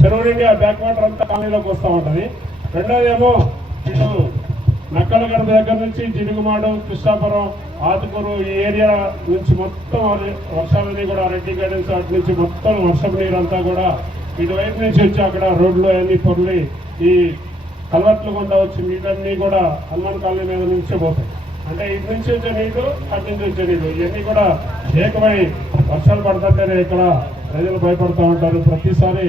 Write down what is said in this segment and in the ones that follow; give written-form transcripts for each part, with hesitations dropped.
చెరువు నుండి ఆ బ్యాక్ వాటర్ అంతా కాలనీలోకి వస్తూ ఉంటుంది. రెండోది ఏమో ఇటు నక్కలగడ దగ్గర నుంచి జిడుగుమాడు, కృష్ణాపురం, ఆతుకూరు ఈ ఏరియా నుంచి మొత్తం వర్షాలని కూడా రెడ్డి గైడెన్స్ అటు నుంచి మొత్తం వర్షపు నీరు అంతా కూడా ఇటువైపు నుంచి వచ్చి అక్కడ రోడ్లు అన్ని పొర్లి ఈ కల్వర్ట్లు గుండా వచ్చి నీళ్ళన్నీ కూడా హనుమాన్ కాలనీ మీద నుంచే పోతాయి. అంటే ఇటు నుంచి వచ్చే నీళ్లు అటు నుంచి వచ్చే నీళ్లు ఇవన్నీ కూడా ఏకమై వర్షాలు పడుతుంటేనే ఇక్కడ ప్రజలు భయపడుతూ ఉంటారు. ప్రతిసారి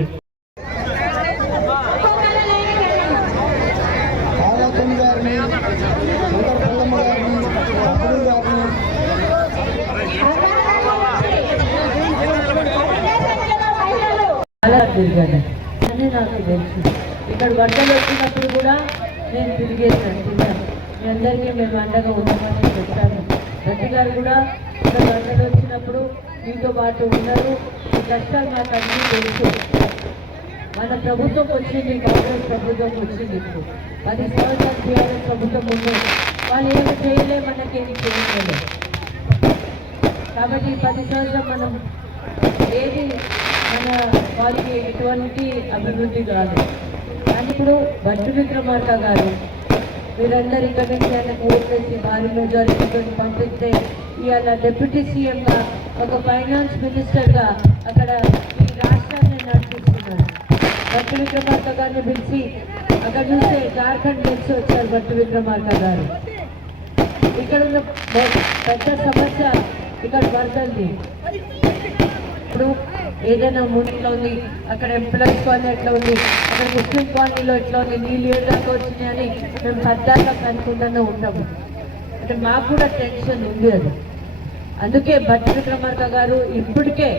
నాకు తెలుసు. ఇక్కడ వరదలు వచ్చినప్పుడు కూడా నేను తిరిగేసాను. మీ అందరికీ మేము అండగా ఉన్నామని చెప్పాను. గట్టి గారు కూడా ఇక్కడ వరదలు వచ్చినప్పుడు మీతో పాటు ఉన్నారు. ఈ కష్టాలు నాకు అన్నీ తెలుసు. మన ప్రభుత్వం వచ్చింది, కాంగ్రెస్ ప్రభుత్వం వచ్చింది. ఇప్పుడు 10 సంవత్సరాలు టీఆర్ఎస్ ప్రభుత్వం ఉంది. వాళ్ళు ఏమి చేయలే, మనకేమి చేయలేదు. కాబట్టి 10 సంవత్సరం మనం ఏది మన వారికి ఎటువంటి అభివృద్ధి కాదు. కానీ ఇప్పుడు భట్టి విక్రమార్క గారు మీరందరూ ఇక్కడి నుంచి ఆయనకు ఓట్లేసి భారీ మెజారిటీతో పంపిస్తే ఇవాళ డిప్యూటీ సీఎంగా ఒక ఫైనాన్స్ మినిస్టర్గా అక్కడ ఈ రాష్ట్రాన్ని నడిపిస్తున్నారు. భట్టి విక్రమార్క గారిని పిలిచి అక్కడ చూస్తే జార్ఖండ్ నుంచి వచ్చారు భట్టి విక్రమార్క గారు. ఇక్కడ ఉన్న పెద్ద సమస్య ఇక్కడ వరదల్ని. ఇప్పుడు ఏదైనా మునిలో ఉంది, అక్కడ ఎంప్లాయీస్ కాలనీ ఎట్లా ఉంది, అక్కడ ముస్లిం కాలనీలో ఎట్లా ఉంది, నీళ్ళు ఏడాకా వచ్చినాయని మేము పద్దాకా కనుక్కుంటూనే ఉంటాము. అంటే మాకు కూడా టెన్షన్ ఉంది అది. అందుకే భట్టి విక్రమార్క గారు ఇప్పటికే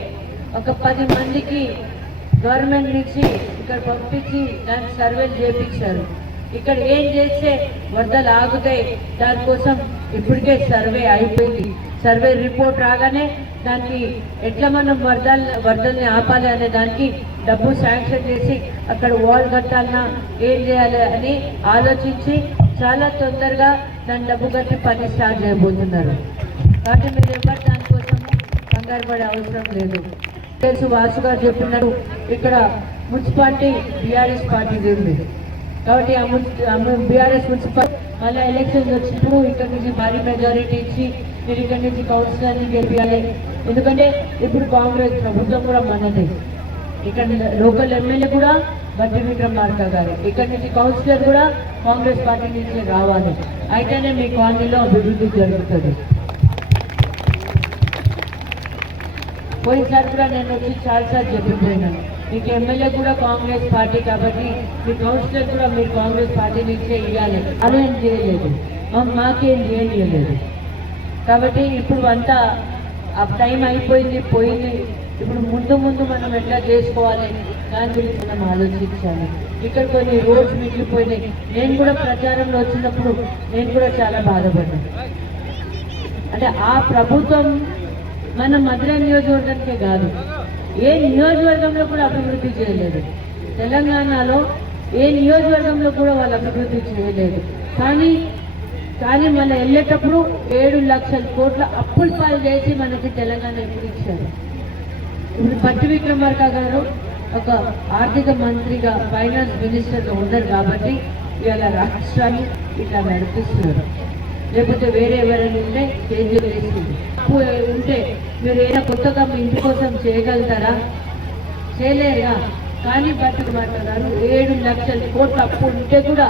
ఒక 10 మందికి గవర్నమెంట్ నుంచి ఇక్కడ పంపించి దానికి సర్వేలు చేయించారు. ఇక్కడ ఏం చేస్తే వరదలు ఆగుతాయి దానికోసం ఇప్పటికే సర్వే అయిపోయింది. సర్వే రిపోర్ట్ రాగానే దానికి ఎట్లా మనం వరదల్ని ఆపాలి అనే దానికి డబ్బు శాంక్షన్ చేసి అక్కడ వాల్ కట్టాలన్నా ఏం చేయాలి అని ఆలోచించి చాలా తొందరగా దాని డబ్బు కట్టి పని స్టార్ట్ చేయబోతున్నారు. కాబట్టి మీరు ఎవరు దానికోసం కంగారు పడే అవసరం లేదు. తెలుసు వాసు గారు చెప్పినట్టు ఇక్కడ మున్సిపాలిటీ బీఆర్ఎస్ పార్టీది ఉంది. కాబట్టి ఆ బీఆర్ఎస్ మున్సిపాలిటీ మళ్ళీ ఎలక్షన్స్ వచ్చినప్పుడు ఇక్కడ నుంచి భారీ మెజారిటీ ఇచ్చి మీరు ఇక్కడ నుంచి కౌన్సిలర్ని గెలిపించాలి. ఎందుకంటే ఇప్పుడు కాంగ్రెస్ ప్రభుత్వం కూడా మనదే. ఇక్కడ లోకల్ ఎమ్మెల్యే కూడా భట్టి విక్రమార్క గారు, ఇక్కడ నుంచి కౌన్సిలర్ కూడా కాంగ్రెస్ పార్టీ నుంచి రావాలి. అయితేనే మీ కాలనీలో అభివృద్ధి జరుగుతుంది. పోయినసారి కూడా నేను వచ్చి చాలాసార్లు చెప్పిపోయినాను, మీకు ఎమ్మెల్యే కూడా కాంగ్రెస్ పార్టీ కాబట్టి మీ కౌన్సిలర్ కూడా మీరు కాంగ్రెస్ పార్టీ నుంచే ఇవ్వాలి. అలా ఏం చేయలేదు, మాకేం చేయలేదు. కాబట్టి ఇప్పుడు అంతా ఆ టైం అయిపోయింది, పోయింది. ఇప్పుడు ముందు మనం ఎట్లా చేసుకోవాలి దాని గురించి మనం ఆలోచించాలి. ఇక్కడ కొన్ని రోడ్స్ మిగిలిపోయినాయి. నేను కూడా ప్రచారంలో వచ్చినప్పుడు నేను కూడా చాలా బాధపడ్డాను. అంటే ఆ ప్రభుత్వం మన మధుర నియోజకవర్గానికే కాదు, ఏ నియోజకవర్గంలో కూడా అభివృద్ధి చేయలేదు. తెలంగాణలో ఏ నియోజకవర్గంలో కూడా వాళ్ళు అభివృద్ధి చేయలేదు. కానీ మన వెళ్ళేటప్పుడు 7 లక్షల కోట్ల అప్పుల పాలు చేసి మనకి తెలంగాణ ఎప్పుడు ఇచ్చారు. ఇప్పుడు భట్టి విక్రమార్క గారు ఒక ఆర్థిక మంత్రిగా ఫైనాన్స్ మినిస్టర్గా ఉన్నారు కాబట్టి ఇవాళ రాష్ట్రాన్ని ఇట్లా నడిపిస్తున్నారు. లేకపోతే వేరే ఎవరైనా ఉంటే చేంజ్ చేసింది ఉంటే మీరు ఏదైనా కొత్తగా మీ ఇంటి కోసం చేయగలుగుతారా? చేయలేరా? కానీ భట్టి విక్రమార్క గారు 7 లక్షల కోట్ల అప్పు ఉంటే కూడా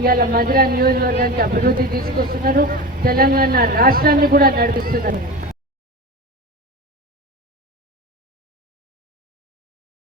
ఇవాళ మధుర నియోజకవర్గానికి అభివృద్ధి తీసుకొస్తున్నారు. తెలంగాణ రాష్ట్రాన్ని కూడా నడిపిస్తున్నారు.